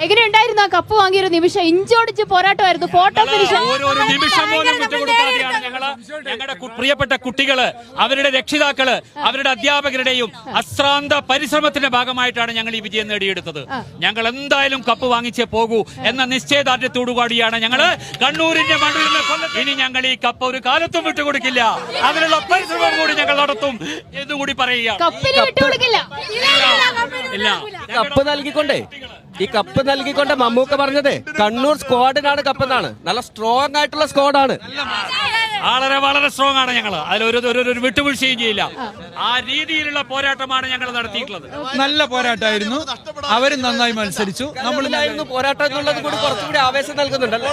എങ്ങനെയുണ്ടായിരുന്നു ആ കപ്പ് വാങ്ങിയ ഒരു നിമിഷം? ഇഞ്ചോടിച്ച് പോരാട്ടമായിരുന്നു. ഫോട്ടോ ഫിനിഷ് ഓരോരോ നിമിഷം പോലും വിട്ടുകൊടുക്കാതെയാണ് ഞങ്ങൾ ഞങ്ങളുടെ പ്രിയപ്പെട്ട കുട്ടികൾ അവരുടെ രക്ഷിതാക്കൾ അവരുടെ അധ്യാപകരുടെയും അശ്രാന്ത പരിശ്രമത്തിന്റെ ഭാഗമായിട്ടാണ് ഞങ്ങൾ ഈ വിജയം നേടിയെടുത്തത്. ഞങ്ങൾ എന്തായാലും കപ്പ് വാങ്ങിച്ചേ പോകൂ എന്ന നിശ്ചയദാർഢ്യത്തോടു കൂടിയാണ് ഞങ്ങൾ കണ്ണൂരിന്റെ മണ്ണിൽ ഇനി ഞങ്ങൾ ഈ കപ്പ് ഒരു കാലത്തും വിട്ടുകൊടുക്കില്ല. അതിനുള്ള പരിശ്രമം കൂടി ഞങ്ങൾ നടത്തും എന്നുകൂടി പറയുക ഇല്ല. കപ്പ് നൽകിക്കൊണ്ടേ? ഈ കപ്പ് നൽകിക്കൊണ്ട് മമ്മൂക്ക പറഞ്ഞത് കണ്ണൂർ സ്ക്വാഡിനാണ് കപ്പ് എന്നാണ്. നല്ല സ്ട്രോങ് ആയിട്ടുള്ള സ്ക്വാഡാണ് വളരെ വളരെ സ്ട്രോങ് ആണ് ഞങ്ങൾ അതിലൊരു ഒരു ഒരു വിട്ടുവീഴ്ചയും ചെയ്യില്ല. ആ. രീതിയിലുള്ള പോരാട്ടമാണ് ഞങ്ങൾ നടത്തിയിട്ടുള്ളത്. നല്ല പോരാട്ടമായിരുന്നു അവരും നന്നായി മത്സരിച്ചു. നമ്മൾ നമ്മളിലായിരുന്നു പോരാട്ടം എന്നുള്ളത് കൂടി കുറച്ചുകൂടി ആവേശം നൽകുന്നുണ്ടല്ലോ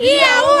ഞങ്ങൾ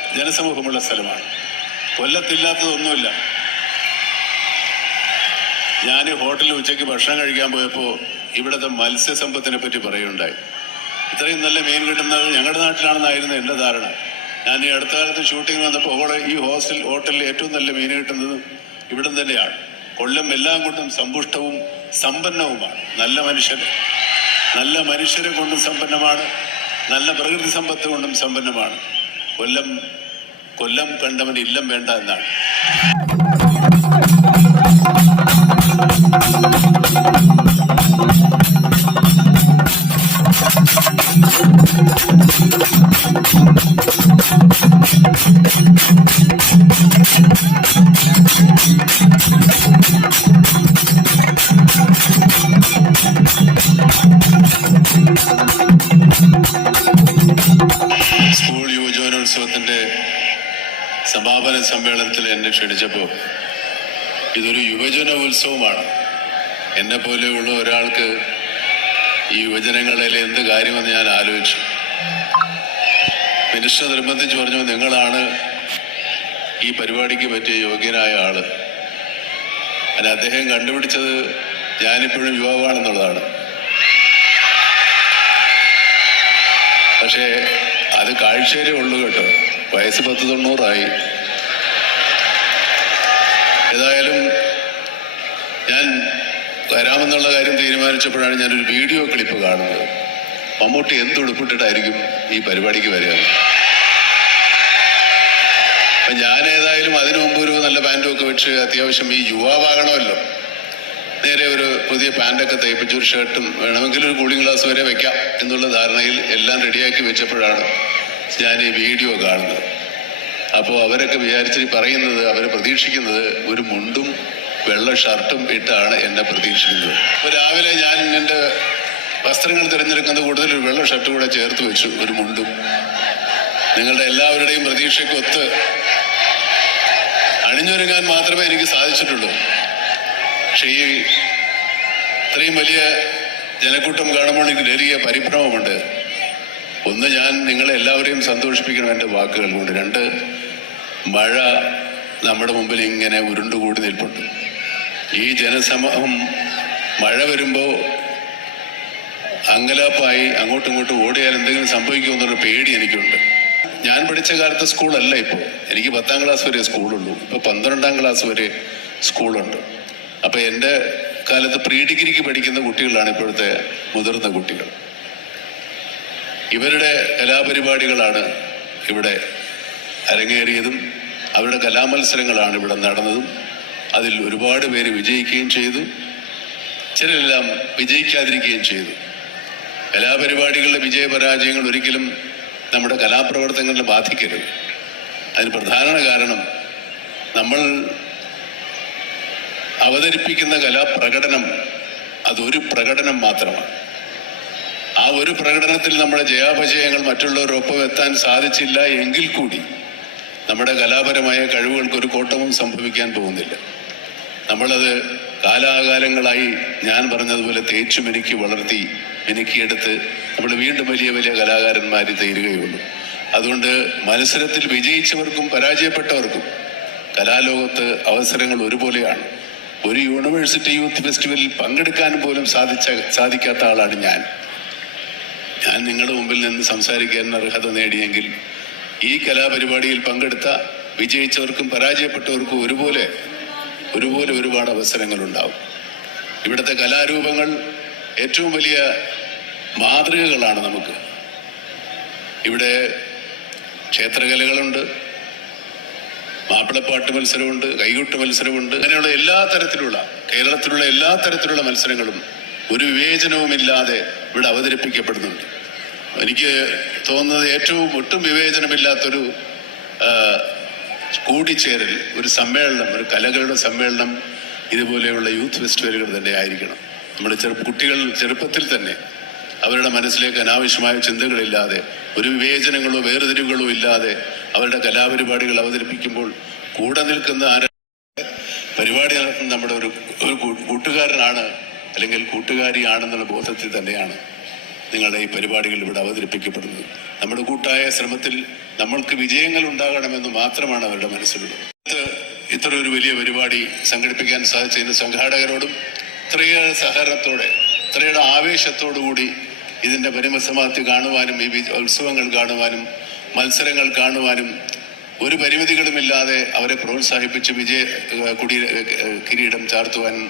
ജനസമൂഹമുള്ള സ്ഥലമാണ്. കൊല്ലത്തില്ലാത്തതൊന്നുമില്ല. ഞാൻ ഹോട്ടലിൽ ഉച്ചയ്ക്ക് ഭക്ഷണം കഴിക്കാൻ പോയപ്പോൾ ഇവിടുത്തെ മത്സ്യസമ്പത്തിനെ പറ്റി പറയുണ്ടായി ഇത്രയും നല്ല മീൻ കിട്ടുന്നത് ഞങ്ങളുടെ നാട്ടിലാണെന്നായിരുന്നു എന്റെ ധാരണ. ഞാൻ ഈ അടുത്ത കാലത്ത് ഷൂട്ടിംഗ് വന്നപ്പോൾ അവിടെ ഈ ഹോസ്റ്റൽ ഹോട്ടലിൽ ഏറ്റവും നല്ല മീൻ കിട്ടുന്നത് ഇവിടം തന്നെയാണ്. കൊല്ലം എല്ലാം കൊണ്ടും സമ്പുഷ്ടവും സമ്പന്നവുമാണ്. നല്ല മനുഷ്യർ നല്ല മനുഷ്യരെ കൊണ്ടും സമ്പന്നമാണ്. നല്ല പ്രകൃതി സമ്പത്ത് കൊണ്ടും സമ്പന്നമാണ്. കൊല്ലം കൊല്ലം കണ്ടവൻ ഇല്ലം വേണ്ട എന്നാണ്. സ്കൂൾ യുവജനോത്സവത്തിന്റെ സമാപന സമ്മേളനത്തിൽ എന്നെ ക്ഷണിച്ചപ്പോൾ ഇതൊരു യുവജന ഉത്സവമാണ് എന്നെ പോലെയുള്ള ഒരാൾക്ക് ഈ യുവജനങ്ങളിൽ എന്ത് കാര്യമെന്ന് ഞാൻ ആലോചിച്ചു. മിനിസ്റ്റർ നിർബന്ധിച്ച് പറഞ്ഞു നിങ്ങളാണ് ഈ പരിപാടിക്ക് പറ്റിയ യോഗ്യനായ ആൾ. അതിന് അദ്ദേഹം കണ്ടുപിടിച്ചത് ഞാനിപ്പോഴും യുവാവാണെന്നുള്ളതാണ്. പക്ഷേ അത് കാഴ്ചയിലേ ഉള്ളൂ കേട്ടോ. വയസ്സ് പത്ത് തൊണ്ണൂറായി. ഏതായാലും ഞാൻ വരാമെന്നുള്ള കാര്യം തീരുമാനിച്ചപ്പോഴാണ് ഞാനൊരു വീഡിയോ ക്ലിപ്പ് കാണുന്നത്. മമ്മൂട്ടി എന്ത് ഉടുപ്പിട്ടിട്ടായിരിക്കും ഈ പരിപാടിക്ക് വരിക? അപ്പൊ ഞാൻ ഏതായാലും അതിനു മുമ്പ് ഒരു നല്ല പാന്റും ഒക്കെ വെച്ച് അത്യാവശ്യം ഈ യുവാവാകണമല്ലോ. നേരെ ഒരു പുതിയ പാന്റൊക്കെ തയ്പ്പിച്ച് ഒരു ഷർട്ടും വേണമെങ്കിൽ ഒരു കൂളിംഗ് ഗ്ലാസ് വരെ വെക്കാം എന്നുള്ള ധാരണയിൽ എല്ലാം റെഡിയാക്കി വെച്ചപ്പോഴാണ് ഞാൻ ഈ വീഡിയോ കാണുന്നത് അപ്പോൾ അവരൊക്കെ വിചാരിച്ച് പറയുന്നത് അവർ പ്രതീക്ഷിക്കുന്നത് ഒരു മുണ്ടും വെള്ള ഷർട്ടും ഇട്ടാണ് എന്നെ പ്രതീക്ഷിക്കുന്നത്. അപ്പോൾ രാവിലെ ഞാൻ എന്റെ വസ്ത്രങ്ങൾ തിരഞ്ഞെടുക്കുന്നത് കൂടുതൽ ഒരു വെള്ള ഷർട്ട് കൂടെ ചേർത്ത് വെച്ചു ഒരു മുണ്ടും. നിങ്ങളുടെ എല്ലാവരുടെയും പ്രതീക്ഷയ്ക്കൊത്ത് അണിഞ്ഞൊരുങ്ങാൻ മാത്രമേ എനിക്ക് സാധിച്ചിട്ടുള്ളൂ. പക്ഷേ ഈ ഇത്രയും വലിയ ജനക്കൂട്ടം കാണുമ്പോൾ എനിക്ക് വലിയ പരിഭ്രമമുണ്ട്. ഒന്ന് ഞാൻ നിങ്ങളെ എല്ലാവരെയും സന്തോഷിപ്പിക്കണം എന്റെ വാക്കുകൾ കൊണ്ട്. രണ്ട് മഴ നമ്മുടെ മുമ്പിൽ ഇങ്ങനെ ഉരുണ്ടുകൂടി നിൽപ്പുണ്ട്. ഈ ജനസമൂഹം മഴ വരുമ്പോൾ അങ്കലാപ്പായി അങ്ങോട്ടും ഇങ്ങോട്ടും ഓടിയാൽ എന്തെങ്കിലും സംഭവിക്കുമെന്നൊരു പേടി എനിക്കുണ്ട്. ഞാൻ പഠിച്ച കാലത്ത് സ്കൂളല്ല ഇപ്പോൾ എനിക്ക് പത്താം ക്ലാസ് വരെ സ്കൂളുള്ളൂ. ഇപ്പൊ പന്ത്രണ്ടാം ക്ലാസ് വരെ സ്കൂളുണ്ട്. അപ്പോൾ എന്റെ കാലത്ത് പ്രീ ഡിഗ്രിക്ക് പഠിക്കുന്ന കുട്ടികളാണ് ഇപ്പോഴത്തെ മുതിർന്ന കുട്ടികൾ. ഇവരുടെ കലാപരിപാടികളാണ് ഇവിടെ അരങ്ങേറിയതും അവരുടെ കലാമത്സരങ്ങളാണ് ഇവിടെ നടന്നതും. അതിൽ ഒരുപാട് പേര് വിജയിക്കുകയും ചെയ്തു. ചിലരെല്ലാം വിജയിക്കാതിരിക്കുകയും ചെയ്തു. കലാപരിപാടികളുടെ വിജയപരാജയങ്ങൾ ഒരിക്കലും നമ്മുടെ കലാപ്രവർത്തനങ്ങളെ ബാധിക്കരുത്. അതിന് പ്രധാന കാരണം നമ്മൾ അവതരിപ്പിക്കുന്ന കലാപ്രകടനം അതൊരു പ്രകടനം മാത്രമാണ്. ആ ഒരു പ്രകടനത്തിൽ നമ്മുടെ ജയാപജയങ്ങൾ മറ്റുള്ളവരൊപ്പം എത്താൻ സാധിച്ചില്ല എങ്കിൽ കൂടി നമ്മുടെ കലാപരമായ കഴിവുകൾക്ക് ഒരു കോട്ടവും സംഭവിക്കാൻ പോകുന്നില്ല. നമ്മളത് കാലാകാലങ്ങളായി ഞാൻ പറഞ്ഞതുപോലെ തേച്ചു മെനുക്കി വളർത്തി മെനുക്കിയെടുത്ത് നമ്മൾ വീണ്ടും വലിയ വലിയ കലാകാരന്മാർ തീരുകയുള്ളൂ. അതുകൊണ്ട് മത്സരത്തിൽ വിജയിച്ചവർക്കും പരാജയപ്പെട്ടവർക്കും കലാലോകത്ത് അവസരങ്ങൾ ഒരുപോലെയാണ്. ഒരു യൂണിവേഴ്സിറ്റി യൂത്ത് ഫെസ്റ്റിവലിൽ പങ്കെടുക്കാൻ പോലും സാധിച്ച സാധിക്കാത്ത ആളാണ് ഞാൻ. ഞാൻ നിങ്ങളുടെ മുമ്പിൽ നിന്ന് സംസാരിക്കാൻ അർഹത നേടിയെങ്കിൽ ഈ കലാപരിപാടിയിൽ പങ്കെടുത്ത വിജയിച്ചവർക്കും പരാജയപ്പെട്ടവർക്കും ഒരുപോലെ ഒരുപോലെ ഒരുപാട് അവസരങ്ങൾ ഉണ്ടാവും ഇവിടുത്തെ കലാരൂപങ്ങൾ ഏറ്റവും വലിയ മാതൃകകളാണ് നമുക്ക്. ഇവിടെ ക്ഷേത്രകലകളുണ്ട് മാപ്പിളപ്പാട്ട് മത്സരമുണ്ട് കൈകൊട്ട് മത്സരമുണ്ട് അങ്ങനെയുള്ള എല്ലാ തരത്തിലുള്ള കേരളത്തിലുള്ള എല്ലാ തരത്തിലുള്ള മത്സരങ്ങളും ഒരു വിവേചനവുമില്ലാതെ ഇവിടെ അവതരിപ്പിക്കപ്പെടുന്നുണ്ട്. എനിക്ക് തോന്നുന്നത് ഏറ്റവും ഒട്ടും വിവേചനമില്ലാത്തൊരു കൂടിച്ചേരൽ ഒരു സമ്മേളനം ഒരു കലകളുടെ സമ്മേളനം ഇതുപോലെയുള്ള യൂത്ത് ഫെസ്റ്റിവലുകൾ തന്നെ ആയിരിക്കണം. നമ്മുടെ ചെറു കുട്ടികൾ ചെറുപ്പത്തിൽ തന്നെ അവരുടെ മനസ്സിലേക്ക് അനാവശ്യമായ ചിന്തകളില്ലാതെ ഒരു വിവേചനങ്ങളോ വേർതിരിവുകളോ ഇല്ലാതെ അവരുടെ കലാപരിപാടികൾ അവതരിപ്പിക്കുമ്പോൾ കൂടെ നിൽക്കുന്ന ആരാ പരിപാടി നടത്തുന്ന നമ്മുടെ ഒരു ഒരു കൂട്ടുകാരനാണ് അല്ലെങ്കിൽ കൂട്ടുകാരിയാണെന്നുള്ള ബോധത്തിൽ തന്നെയാണ് നിങ്ങളുടെ ഈ പരിപാടികൾ ഇവിടെ അവതരിപ്പിക്കപ്പെടുന്നത്. നമ്മുടെ കൂട്ടായ ശ്രമത്തിൽ നമ്മൾക്ക് വിജയങ്ങൾ ഉണ്ടാകണമെന്ന് മാത്രമാണ് അവരുടെ മനസ്സിലുള്ളത്. ഇത് ഇത്ര ഒരു വലിയ പരിപാടി സംഘടിപ്പിക്കാൻ സാധിച്ചതിന് സംഘാടകരോടും ഇത്രയേറെ സഹകരണത്തോടെ ഇത്രയേറെ ആവേശത്തോടു കൂടി ഇതിന്റെ പരിമസമാപ്തി കാണുവാനും ഈ ഉത്സവങ്ങൾ കാണുവാനും മത്സരങ്ങൾ കാണുവാനും ഒരു പരിമിതികളുമില്ലാതെ അവരെ പ്രോത്സാഹിപ്പിച്ച് വിജയ കുടി കിരീടം ചാർത്തുവാനും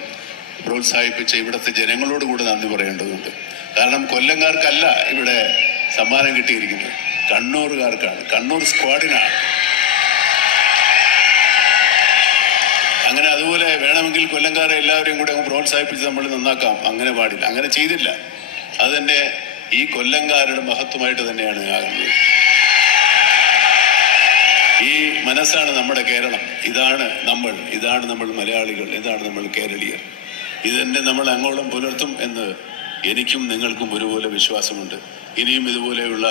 പ്രോത്സാഹിപ്പിച്ച ഇവിടുത്തെ ജനങ്ങളോട് കൂടി നന്ദി പറയേണ്ടതുണ്ട്. കാരണം കൊല്ലംകാർക്കല്ല ഇവിടെ സമ്മാനം കിട്ടിയിരിക്കുന്നത്. കണ്ണൂറുകാർക്കാണ് കണ്ണൂർ സ്ക്വാഡിനാണ്. അങ്ങനെ അതുപോലെ വേണമെങ്കിൽ കൊല്ലംകാരെ എല്ലാവരെയും കൂടെ അങ്ങ് പ്രോത്സാഹിപ്പിച്ച് നമ്മൾ നന്നാക്കാം. അങ്ങനെ പാടില്ല. അങ്ങനെ ചെയ്തില്ല. അതെന്റെ ഈ കൊല്ലംകാരുടെ മഹത്വമായിട്ട് തന്നെയാണ് ആകുന്നത് ഈ മനസ്സാണ് നമ്മുടെ കേരളം. ഇതാണ് നമ്മൾ. ഇതാണ് നമ്മൾ മലയാളികൾ. ഇതാണ് നമ്മൾ കേരളീയർ. ഇതെന്നെ നമ്മൾ അങ്ങോളം പുലർത്തും എന്ന് എനിക്കും നിങ്ങൾക്കും ഒരുപോലെ വിശ്വാസമുണ്ട്. ഇനിയും ഇതുപോലെയുള്ള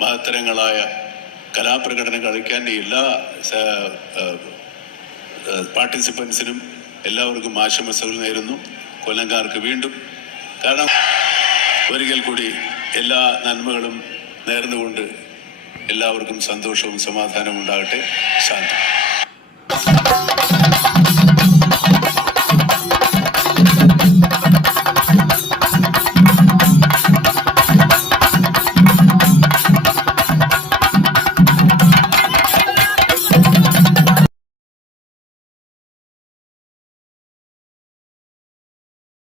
മഹത്തരങ്ങളായ കലാപ്രകടനം കളിക്കാൻ എല്ലാ പാർട്ടിസിപ്പൻസിനും എല്ലാവർക്കും ആശംസകൾ നേരുന്നു. കൊല്ലംകാർക്ക് വീണ്ടും. കാരണം ഒരിക്കൽ കൂടി എല്ലാ നന്മകളും നേർന്നുകൊണ്ട് എല്ലാവർക്കും സന്തോഷവും സമാധാനവും ഉണ്ടാകട്ടെ. ശാന്തി.